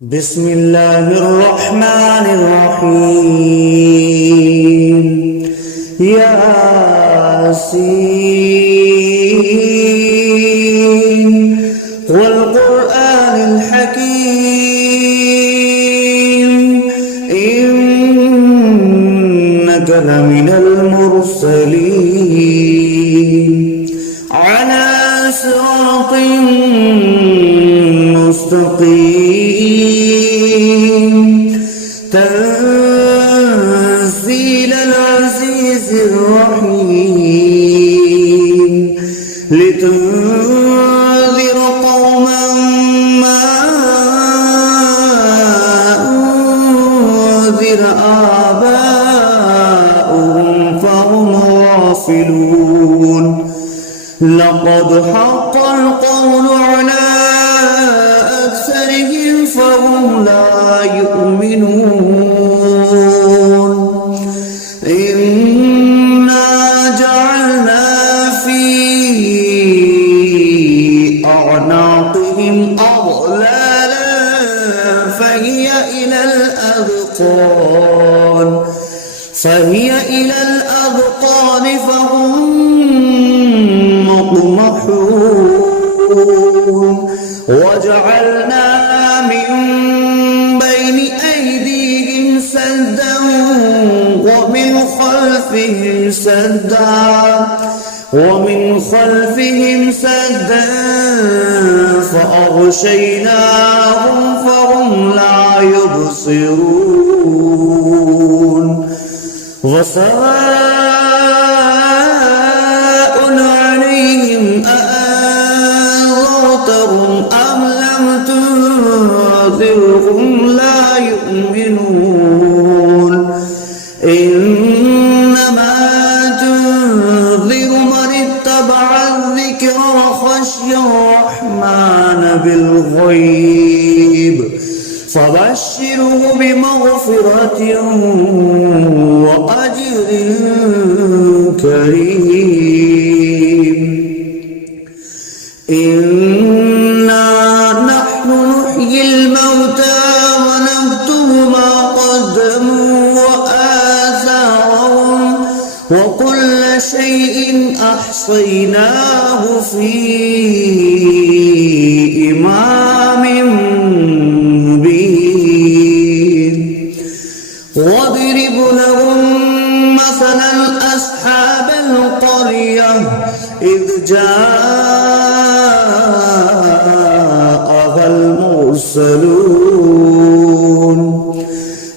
بسم الله الرحمن الرحيم. ياسين والقرآن الحكيم إنك لمن المرسلين على صراط مستقيم تنزيل العزيز الرحيم لتنذر قوما ما أنذر آباؤهم فهم غافلون. لقد حق القول على أكثرهم فهم لا يؤمنون. إنا جعلنا في أعناقهم أغلالا فهي إلى الأذقان فهم مقمحون. وجعلنا من بين أيديهم سدا ومن خلفهم سدا فأغشيناهم فهم لا يبصرون. وسواء عليهم أأنذرتهم أم لم تنذرهم لا يؤمنون. إنما تنذر من اتبع الذكر وخشي الرحمن بالغيب فبشره بمغفرة وأجر كريم. إنا نحن نحيي الموتى ونكتب ما قدموا وآثارهم وكل شيء أحصيناه في إمام مبين. واضرب لهم مثلا أصحاب القرية إذ جاءها المرسلون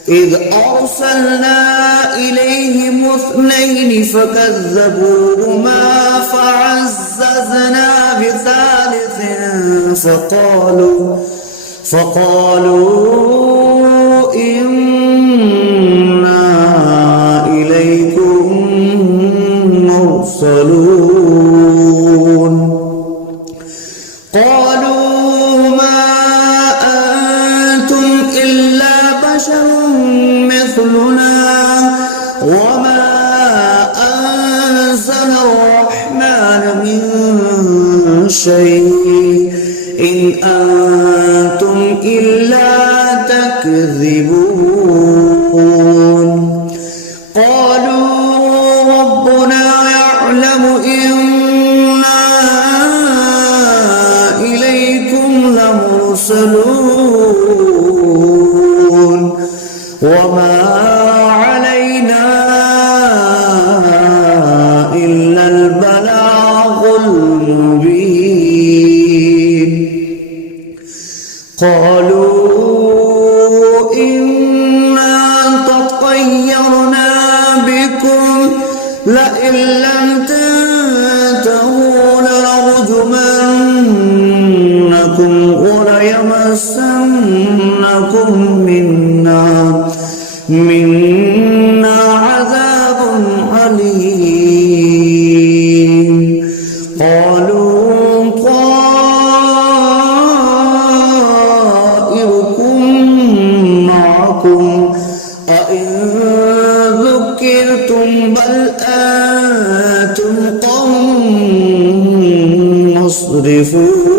إذ أرسلنا إليهم اثنين فكذبوهما فعززنا بثالث فقالوا إنا إليكم مرسلون. قالوا ما أنتم إلا بشر مثلنا وما أنزل الرحمن من شيء إن أنتم إلا تكذبون. قالوا ربنا يعلم إنا إليكم لمرسلون وما علينا إلا البلاغ المبين. قالوا إنا تطيرنا بكم لئن لم تنتهوا لنرجمنكم وليمسنكم منا عذاب أليم. قالوا طائركم معكم أئن ذكرتم بل أنتم قوم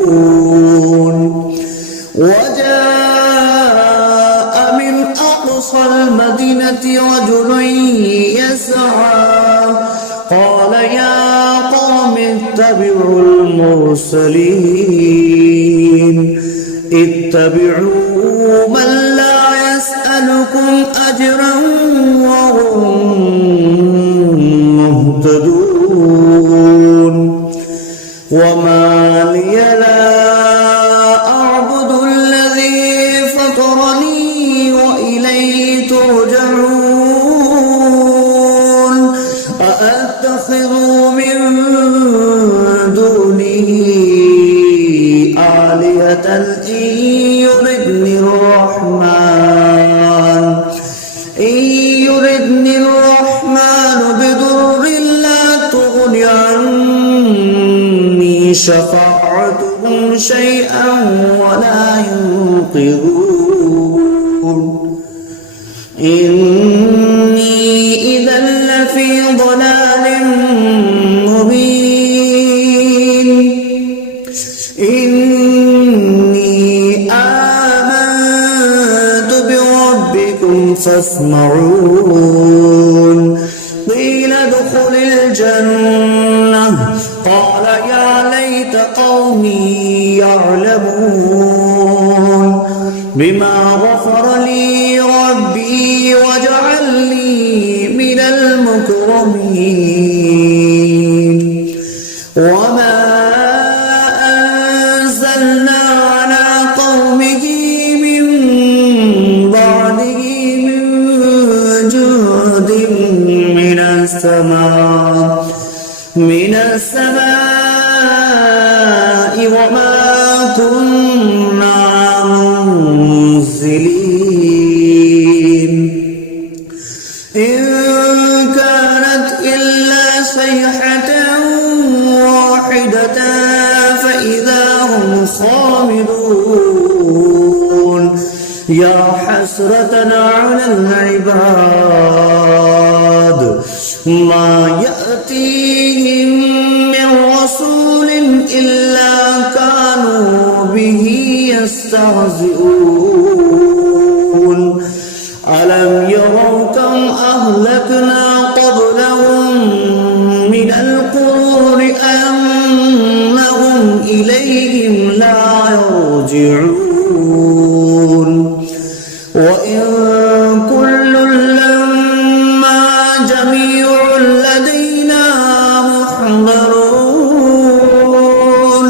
مسرفون. وجاء أقصى المدينة رجل يسعى قال يا قوم اتبعوا المرسلين اتبعوا من لا يسألكم أجرا وهم مهتدون وما لي لا أعبد الذي فطرني وإليه ترجعون أأتخذ من دونه آلهة إن يردني الرحمن بضر لا تغن عني شفاعتهم شيئا ولا ينقذون إني إذا لفي ضلال مبين إني آمنت بربكم فاسمعون قيل ادخل الجنة قال يا ليت قومي يعلمون بما غفر لي ربي وجعلني من المكرمين وما أنزلنا على قومه من بعده من جود من السماء وما كنا منزلين إن كانت إلا صيحة واحدة فإذا هم خامدون يا حسرة على العباد ما يأتيهم من رسول إلا كانوا به يستهزئون ألم يروا كم أهلكنا قبلهم من القرون أنهم إليهم لا يرجعون وإن كل لما جميع لدينا محضرون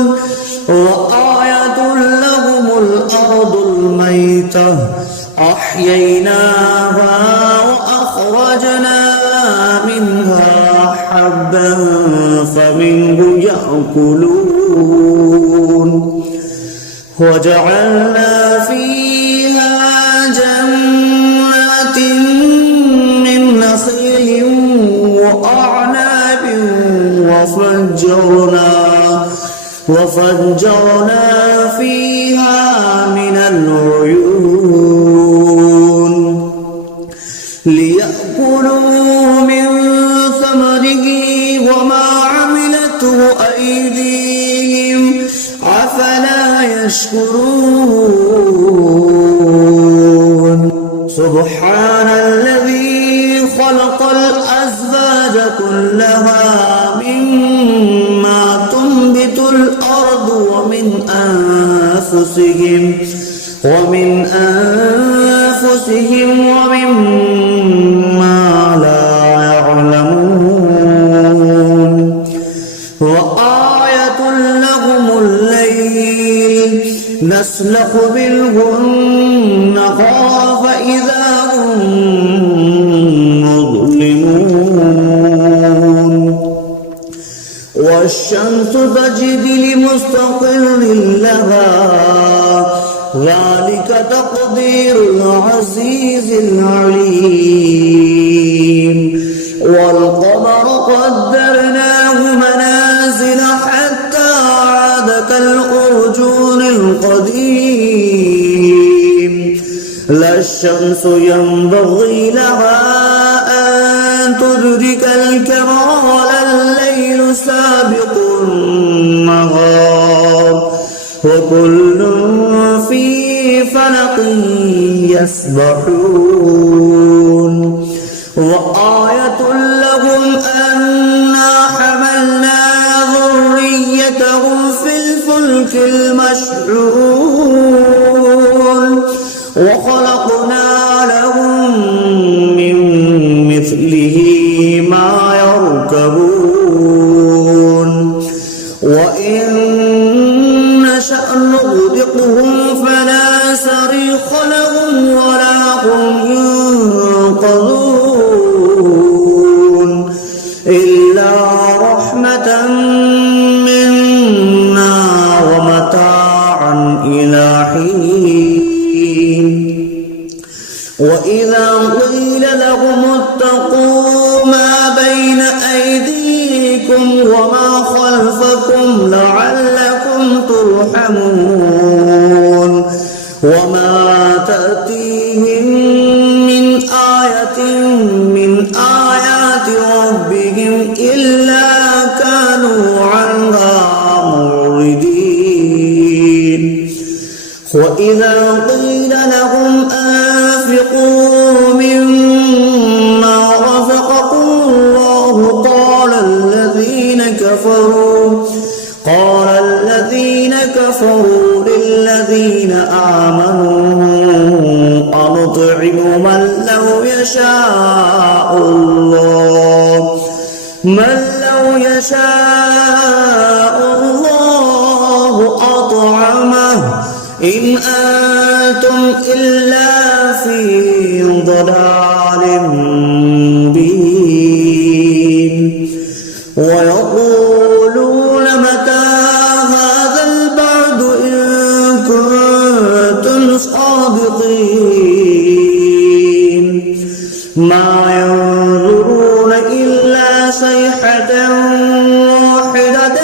وآية لهم الأرض الميتة أحييناها وأخرجنا منها حبا فمنه يأكلون وجعلنا فيها جنات من نخيل وأعناب وفجرنا فيها من العيون ليأكلوا من ثمره وما عملته أيديهم أفلا يشكرون سبحان الذي خلق الأزواج كلها مما تنبت الأرض ومن أنفسهم ومما لا يعلمون وآية لهم الليل نسلخ منه النهار فإذا هم مظلمون والشمس تجري لمستقر لها ذلك تقدير العزيز العليم والقمر قدرناه منازل حتى عاد كالأرجون القديم لا الشمس ينبغي لها أن تدرك الكمال الليل سابق النهار وكل في فلق يسبحون وخلقنا لهم من مثله ما يركبون وإن نشأ نغرقهم فلا صريخ لهم ولا هم ينقذون إلا رحمة منا ومتاعا إلى حين وإذا قيل لهم اتقوا ما بين أيديكم وما خلفكم لعلكم ترحمون وما تأتيهم من آية من آيات ربهم إلا كانوا عنها معرضين وإذا قيل لهم أنفقوا مما رزقكم الله قال الذين كفروا للذين آمنوا أنطعم من لو يشاء الله أطعمه إن أنتم إلا في ضلال مبين ويقولون متى هذا البعد إن كنتم صادقين ما ينظرون إلا صيحة واحدة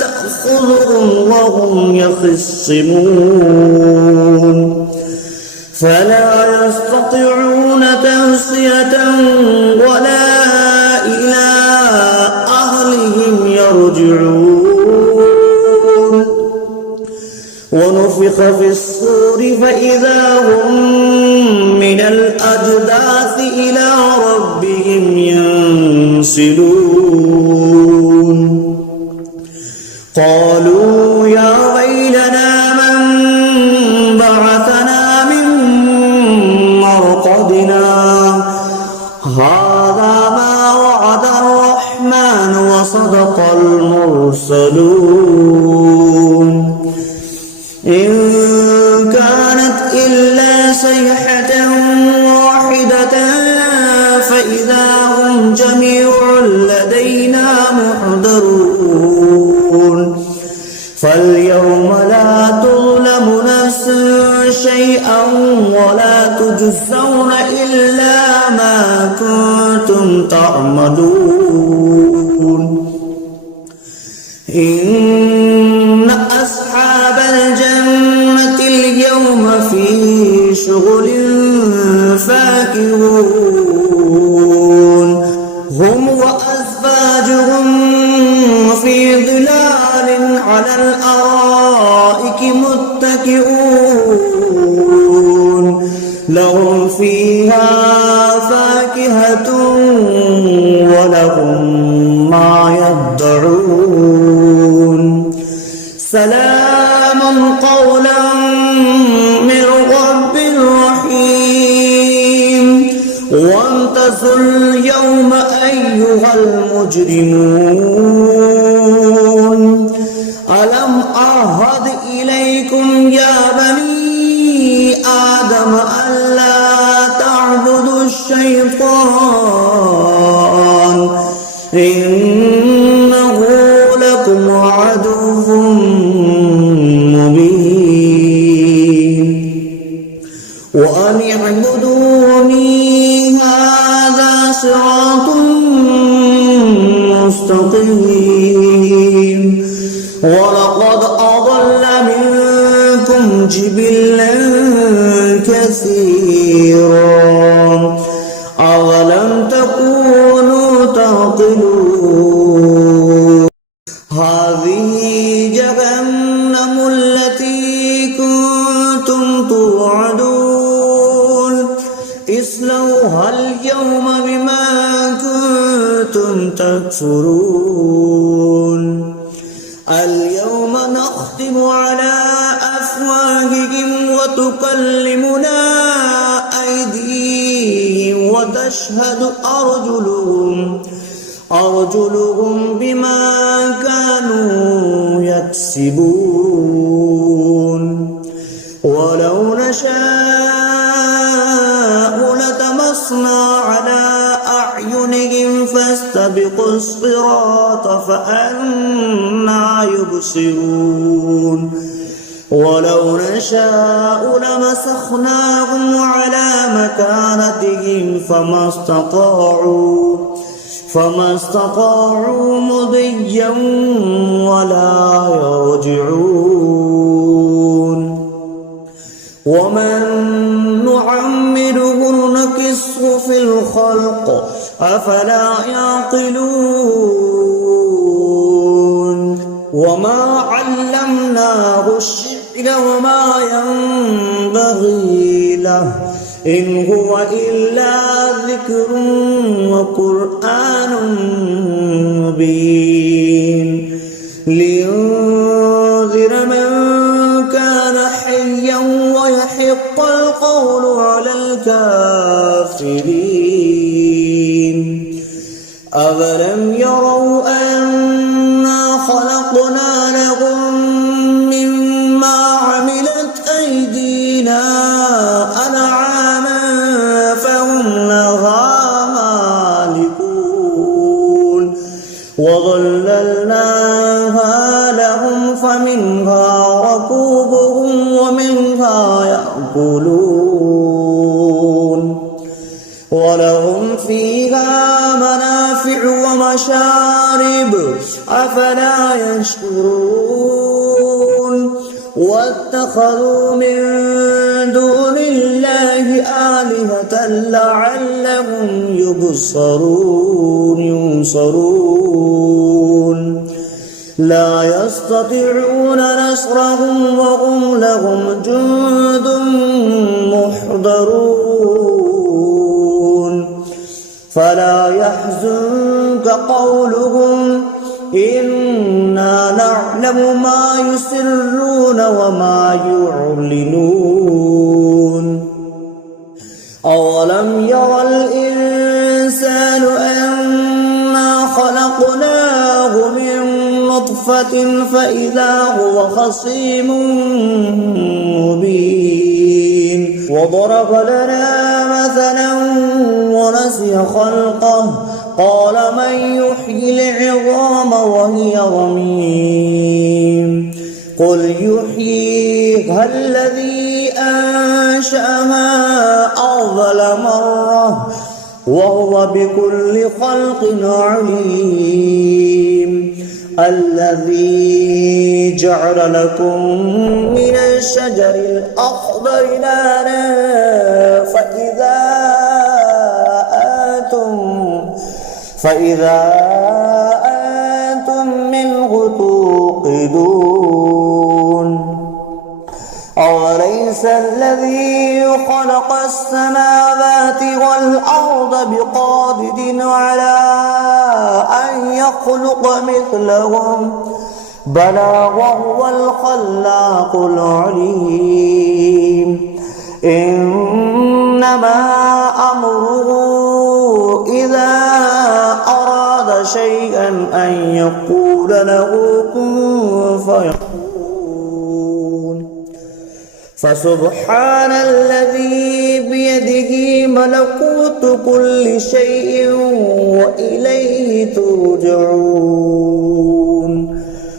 تأخذهم وهم يخصمون فلا يستطيعون توصية ولا إلى أهلهم يرجعون ونفخ في الصور فإذا هم من الأجداث إلى ربهم ينسلون قالوا يا ويلنا من بعثنا من مرقدنا هذا ما وعد الرحمن وصدق المرسلون إن كانت إلا صيحة واحدة فإذا هم جميع لدينا محضرون فاليوم لا تظلم نفس شيئا ولا تجزون إلا ما كنتم تعملون إن أصحاب الجنة اليوم في شغل فاكهون هم وأزواجهم في ظلال على الأرائك متكئون لهم فيها فاكهة ولهم ما يدعون سلام قولا من رب رحيم وامتازوا اليوم أيها المجرمون ألم أعهد إليكم يا بني آدم ألا تعبدوا الشيطان إنه لكم عدو مبين وأن اعبدوني هذا صراط مستقيم ولقد أضل منكم جبلا كثيرا أولم تكونوا تعقلون هذه جهنم التي كنتم توعدون اصلوها اليوم بما كنتم تكفرون اليوم نختم على أفواههم وتكلمنا تشهد أرجلهم بما كانوا يكسبون ولو نشاء لطمسنا على أعينهم فاستبقوا الصراط فأنى يبصرون ولو نشاء لمسخناهم على مكانتهم فما استطاعوا مضيا ولا يرجعون ومن نعمره نكسه في الخلق أفلا يعقلون وما علمناه الشعر وما ينبغي له إن هو إلا ذكر وقرآن مبين لينذر من كان حيا ويحق القول على الكافرين أولم يروا أنا خلقنا لهم مما عملت أيدينا أنعاما فهم لها مالكون وظللناها لهم فمنها ركوبهم ومنها يأكلون ولهم فيها منافع ومشارب أفلا يشكرون واتخذوا من دون الله آلهة لعلهم ينصرون لا يستطيعون نصرهم وهم لهم جند محضرون فلا يحزنك قولهم إنا نعلم ما يسرون وما يعلنون أولم ير الإنسان أنا خلقناه من نطفة فإذا هو خصيم مبين وضرب لنا مثلا ونسي خلقه قال من يحيي العظام وهي رميم قل يحييها الذي أنشأها أول مرة وهو بكل خلق عليم الذي جعل لكم من الشجر الأخضر نارا فإذا أنتم منه توقدون أوليس الذي خلق السماوات والأرض بقادر على أن يخلق مثلهم بلى وهو الخلاق العليم إنما أمره إذا أراد شيئا أن يقول له كن فيكون فسبحان الذي بيده ملكوت كل شيء وإليه ترجعون